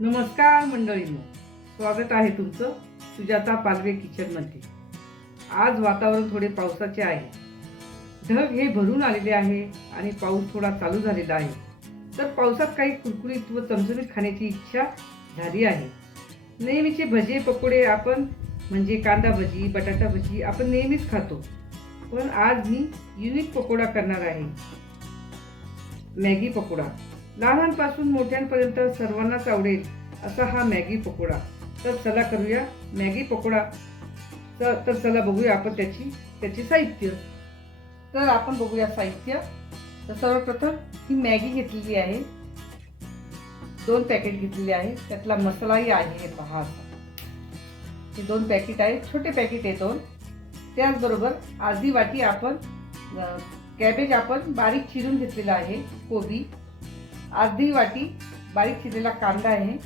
नमस्कार मंडळींनो स्वागत आहे तुमचं सुजाता पालवे किचनमध्ये आज वातावरण थोडे पावसाचे आहे. ढग हे भरून आलेले आहे आणि पाऊस थोडा चालू झालेला आहे. तर पावसात काही कुरकुरीत व चमचमीत खाण्याची इच्छा झाली आहे. नेहमीचे भजे पकोडे आपण म्हणजे कांदा भजी बटाटा भजी आपण नेहमीच खातो. पण आज मी युनिक पकोडा करणार आहे. मॅगी पकोडा. लहानांपासून मोठ्यांपर्यंत सर्वांनाच आवडेल असा हा मॅगी पकोडा. तर चला करूया मॅगी पकोडा. तर तर चला बघूया आपण त्याची त्याचे साहित्य. तर आपण बघूया साहित्य. तर सर्वप्रथम ही मॅगी घेतलेली आहे. दोन पॅकेट घेतलेले आहे. त्यातला मसालाही आहे पहा हे दोन पॅकेट आहे छोटे पॅकेट आहे दोन. त्याचबरोबर अर्धी वाटी आपण कॅबेज आपण बारीक चिरून घेतलेला आहे कोबी. अर्धी वाटी बारीक चिरलेला कांदा आहे.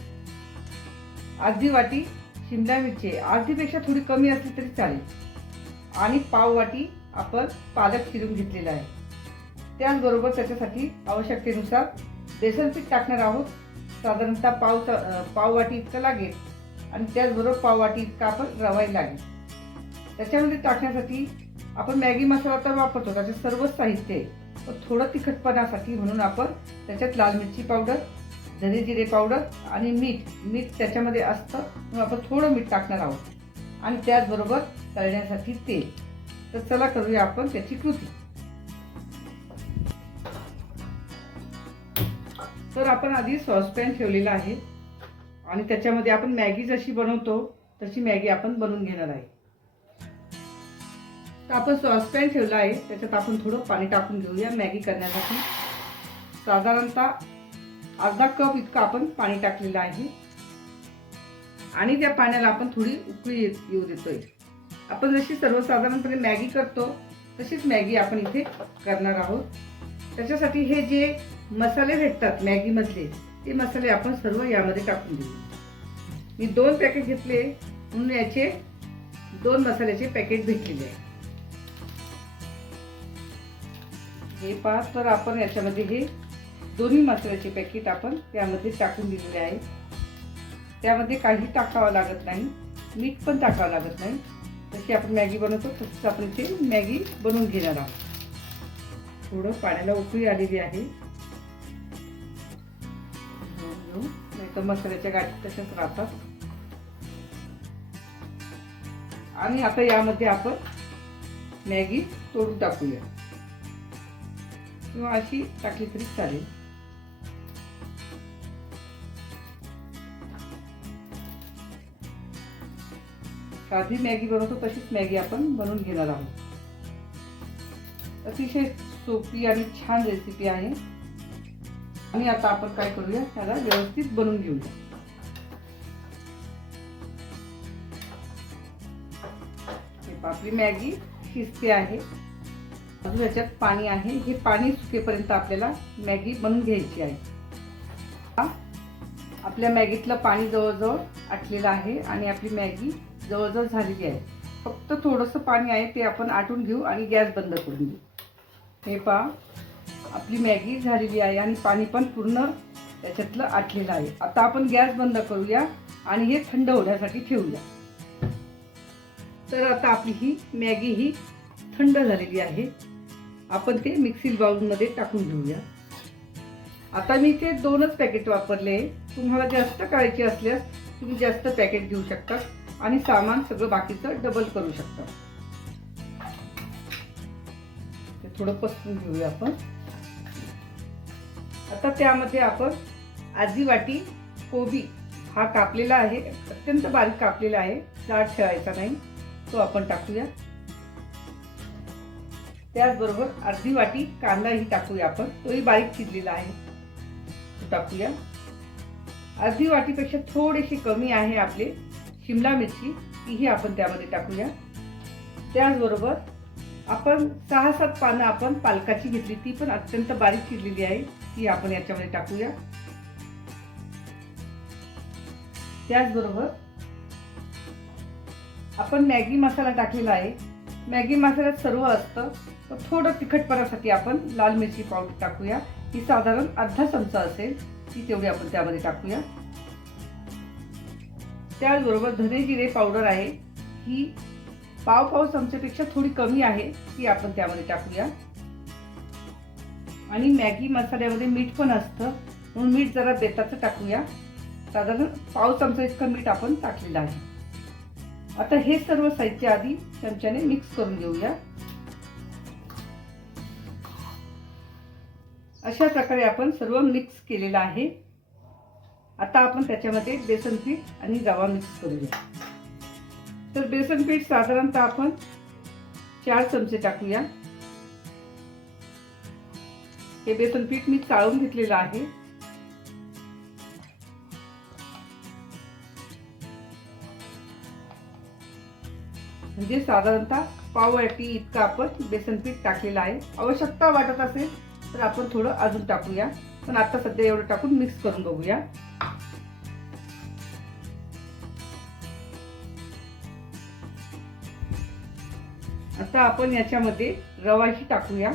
अर्धी वाटी शिमला मिरची आहे. अर्धीपेक्षा थोडी कमी असली तरी चालेल. आणि पाव वाटी आपण पालक चिरून घेतलेला आहे. त्याचबरोबर त्याच्यासाठी आवश्यकतेनुसार बेसन पीठ टाकणार आहोत. साधारणतः पाव पाव वाटी इतकं लागेल. आणि त्याचबरोबर पाव वाटी इतका आपण रवाही लागेल. त्याच्यामध्ये टाकण्यासाठी आपण मॅगी मसाला तर वापरतो. त्याचे सर्वच साहित्य आहे. थोडं तिखटपणासाठी म्हणून आपण त्याच्यात लाल मिरची पावडर धने जिरे पावडर आणि मीठ मीठ त्याच्यामध्ये असतं म्हणून आपण थोडं मीठ टाकणार आहोत. आणि त्याचबरोबर तळण्यासाठी तेल. तर चला करूया आपण त्याची कृती. तर आपण आधी सॉसपॅन ठेवलेला आहे. आणि त्याच्यामध्ये आपण मॅगी जशी बनवतो तशी मॅगी आपण बनवून घेणार आहे. तर आपण सॉसपॅन ठेवला आहे. त्याच्यात आपण थोडं पाणी टाकून घेऊया मॅगी करण्यासाठी. साधारणतः अर्धा कप इतकं आपण पाणी टाकलेलं आहे. आणि त्या पाण्याला आपण थोडी उकळी येत- येऊ देतोय. आपण जशी सर्वसाधारणपणे मॅगी करतो तशीच मॅगी आपण इथे करणार आहोत. त्याच्यासाठी हे जे मसाले भेटतात मॅगीमधले ते मसाले आपण सर्व यामध्ये टाकून देऊ. मी दोन पॅकेट घेतले म्हणून याचे दोन मसाल्याचे पॅकेट भेटलेले आहे हे पहा तर आपण याच्यामध्ये हे दोन्ही मसाल्याचे पॅकेट आपण त्यामध्ये टाकून दिलेले आहे. त्यामध्ये काही टाकावं लागत नाही. मीठ पण टाकावं लागत नाही. जशी आपण मॅगी बनवतो. तसंच आपण ते मॅगी बनवून घेणार आहोत. थोडं पाण्याला उकळी आलेली आहे. नाही तर मसाल्याच्या गाठी तशाच राहतात. आणि आता यामध्ये आपण मॅगी तोडून टाकूया. किंवा अशी टाकली तरी चालेल. साधी मॅगी बनवतो तशीच मॅगी आपण बनवून घेणार आहोत. अतिशय सोपी आणि छान रेसिपी आहे. आणि आता आपण काय करूया त्याला व्यवस्थित बनवून घेऊया. आपली मॅगी शिजते आहे. अजून याच्यात पाणी आहे. हे पाणी सुकेपर्यंत आपल्याला मॅगी बनवून घ्यायची आहे. हा, आपल्या मॅगीतलं पाणी जवळजवळ आटलेलं आहे आणि आपली मॅगी जवळजवळ झालेली आहे. फक्त थोडंसं पाणी आहे ते आपण आटून घेऊ आणि गॅस बंद करून घेऊ. हे पहा आपली मॅगी झालेली आहे आणि पाणी पण पूर्ण त्याच्यातलं आटलेलं आहे. आता आपण गॅस बंद करूया आणि हे थंड होण्यासाठी ठेवूया. तर आता आपली ही मॅगी ही थंड झालेली आहे. आपण ते मिक्सी बाउलमध्ये टाकून घेऊया. आता मी ते दोनच पॅकेट वापरले. तुम्हाला जास्त काढायचे असल्यास तुम्ही जास्त पॅकेट घेऊ शकता आणि सामान सगळं बाकीचं डबल करू शकता. ते थोडं पसरून घेऊया आपण. आता त्यामध्ये आपण अर्धी वाटी कोबी हा कापलेला आहे. अत्यंत बारीक कापलेला आहे. जाड ठेवायचा नाही. तो आपण टाकूया. त्याचबरोबर अर्धी वाटी कांदाही टाकूया आपण. तोही बारीक चिरलेला आहे. तो टाकूया. अर्धी वाटीपेक्षा थोडीशी कमी आहे आपले शिमला मिरची तीही आपण त्यामध्ये टाकूया. त्याचबरोबर आपण सहा सात पानं आपण पालकाची घेतली ती पण अत्यंत बारीक चिरलेली आहे ती आपण याच्यामध्ये टाकूया. त्याचबरोबर आपण मॅगी मसाला टाकलेला आहे. मॅगी मसाल्यात सर्व असतं. तर थोडं तिखटपणासाठी आपण लाल मिरची पावडर टाकूया. ही साधारण अर्धा चमचा असेल ती तेवढी आपण त्यामध्ये टाकूया. त्याचबरोबर धने जिरे पावडर आहे. ही पाव पाव चमच्यापेक्षा थोडी कमी आहे ती आपण त्यामध्ये टाकूया. आणि मॅगी मसाल्यामध्ये मीठ पण असतं म्हणून मीठ जरा बेताचं टाकूया. साधारण पाव चमचा इतकं मीठ आपण टाकलेलं आहे. आता हे सर्व साहित्य आधी चमच्याने मिक्स करून घेऊया. अशा प्रकारे आपण सर्व मिक्स केलेलं आहे. आता आपण त्याच्यामध्ये बेसन पीठ आणि रवा मिक्स करूया. तर बेसन पीठ साधारणतः आपण चार चमचे टाकूया. हे बेसन पीठ मी चाळून घेतलेलं आहे. म्हणजे साधारणतः पाव वाटी इतकं आपण बेसन पीठ टाकलेलं आहे. आवश्यकता वाटत असेल तर आपण थोडं अजून टाकूया. पण आता सध्या एवढं टाकून मिक्स करून बघूया. आता आपण याच्यामध्ये रवाही टाकूया.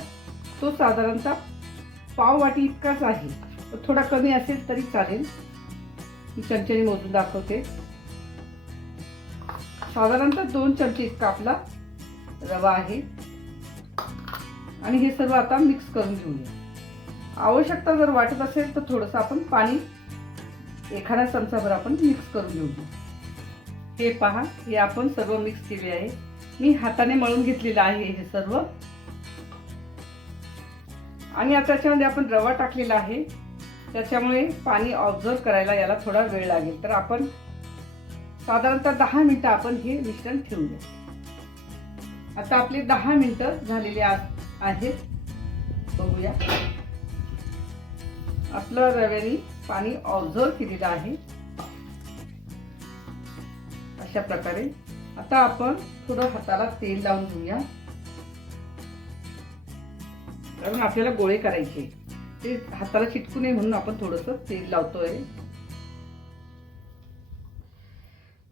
तो साधारणतः पाव वाटी इतकाच आहे. थोडा कमी असेल तरी चालेल. मी चमच्याने मोजून दाखवते. साधारणतः दोन चमचे इतका आपला रवा आहे. आणि हे सर्व आता मिक्स करून घेऊया. आवश्यकता जर वाटत असेल तर थोडंसं आपण पाणी एखाद्या चमचाभर आपण मिक्स करून घेऊया हे पहा हे आपण सर्व मिक्स केले आहे. मी हाताने मळून घेतलेलं आहे हे सर्व. आणि आता त्याच्यामध्ये आपण रवा टाकलेला आहे. त्याच्यामुळे पाणी ऑब्झर्व करायला याला थोडा वेळ लागेल. तर आपण साधारणतः दहा मिनटं आपण हे मिश्रण ठेवूया. आता आपले दहा मिनटं झालेले आहेत बघूया. आपलं रव्याने पाणी ऑब्झर्व केलेलं आहे. अशा प्रकारे. आता आपण थोडं हाताला तेल लावून घेऊया. कारण आपल्याला गोळे करायचे. ते हाताला चिटकू नये म्हणून आपण थोडस तेल लावतोय.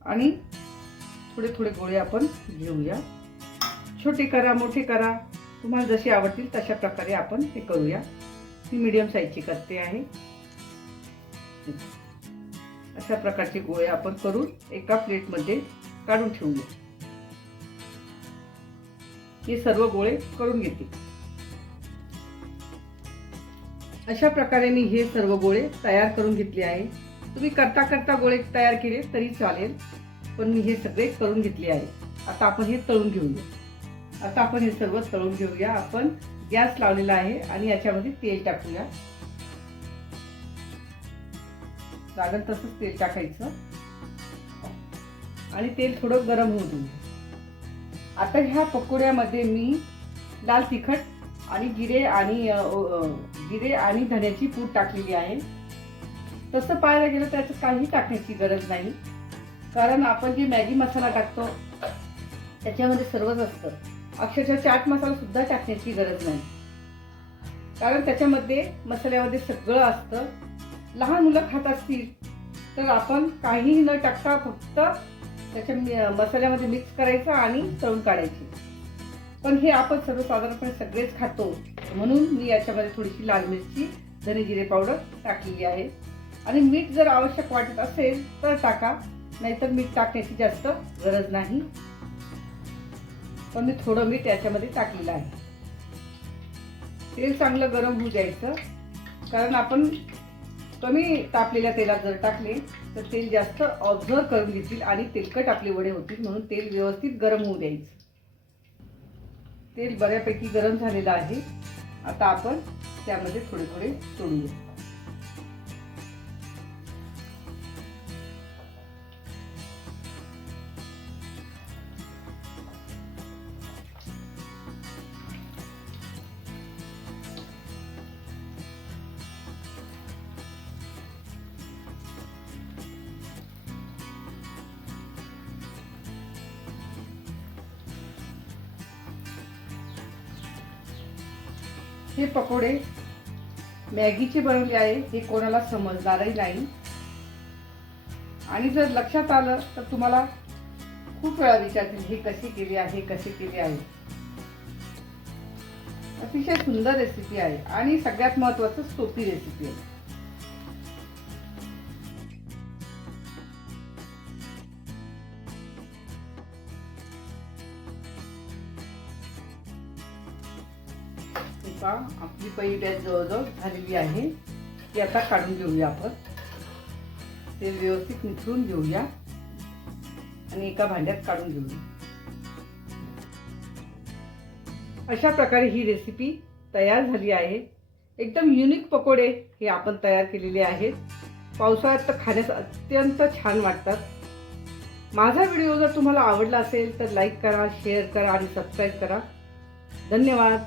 आणि थोडे थोडे गोळे आपण घेऊया. छोटे करा मोठे करा. तुम्हाला जशी आवडतील तशा प्रकारे आपण हे करूया. मी मीडियम साईजची करते आहे. अशा प्रकारचे गोळे आपण करून एका प्लेटमध्ये काढून ठेवूया हे सर्व गोळे करून घेते. अशा प्रकारे मी हे सर्व गोळे तयार करून घेतले आहे. तुम्ही करता करता गोळे तयार केले तरी चालेल पण मी हे सगळे करून घेतले आहे. आता आपण हे तळून घेऊया. आता आपण हे सर्व तळून घेऊया. आपण गॅस लावलेला आहे आणि याच्यामध्ये तेल टाकूया. लागेल तसंच तेल टाकायचं. आणि तेल थोडं गरम होऊ देऊ. आता ह्या पकोड्यामध्ये मी लाल तिखट आणि जिरे आणि जिरे आणि धण्याची पूड टाकलेली आहे. तसं पाहायला गेलं तर याच्यात काही टाकण्याची गरज नाही. कारण आपण जे मॅगी मसाला टाकतो त्याच्यामध्ये सर्वच असतं. अक्षरशः चाट मसाला सुद्धा टाकण्याची गरज नाही. कारण त्याच्यामध्ये मसाल्यामध्ये सगळं असतं. लहान मुलं खात असतील तर आपण काहीही न टाकता फक्त त्याच्या मसाल्यामध्ये मिक्स करायचं आणि तळून काढायची. पण हे आपण सर्वसाधारणपणे सगळेच खातो. म्हणून मी याच्यामध्ये थोडीशी लाल मिरची धने जिरे पावडर टाकलेली आहे. आणि मीठ जर आवश्यक वाटत असेल तर टाका. नाहीतर मीठ टाकण्याची जास्त गरज नाही. पण मी थोडं मीठ याच्यामध्ये टाकलेलं आहे. तेल चांगलं गरम होऊ द्यायचं. कारण आपण कमी तापलेल्या तेलात जर टाकले तर तेल जास्त ऑब्झर्व करून घेतील आणि तेलकट आपले वडे होतील म्हणून तेल व्यवस्थित गरम होऊ द्यायचं. तेल बऱ्यापैकी गरम झालेलं आहे. आता आपण त्यामध्ये थोडे थोडे सोडूया हे पकोडे मॅगीचे बनवले आहे हे कोणाला समजणारही नाही. आणि जर लक्षात आलं तर तुम्हाला खूप वेळा विचारतील हे कसे केले आहे कसे केले आहे? अतिशय सुंदर रेसिपी आहे आणि सगळ्यात महत्वाचं सोपी रेसिपी आहे. आता आपली पहिली बॅच जवळजवळ झालेली आहे. ती आता काढून घेऊया आपण. ते व्यवस्थित मिसळून घेऊया. आणि एका भांड्यात काढून घेऊया. अशा प्रकारे ही रेसिपी तयार झाली आहे. एकदम युनिक पकोडे हे आपण तयार केलेले आहेत. पावसाळ्यात तर खाण्यास अत्यंत छान वाटतात. माझा व्हिडिओ जर तुम्हाला आवडला असेल तर लाईक करा शेअर करा आणि सबस्क्राईब करा. धन्यवाद.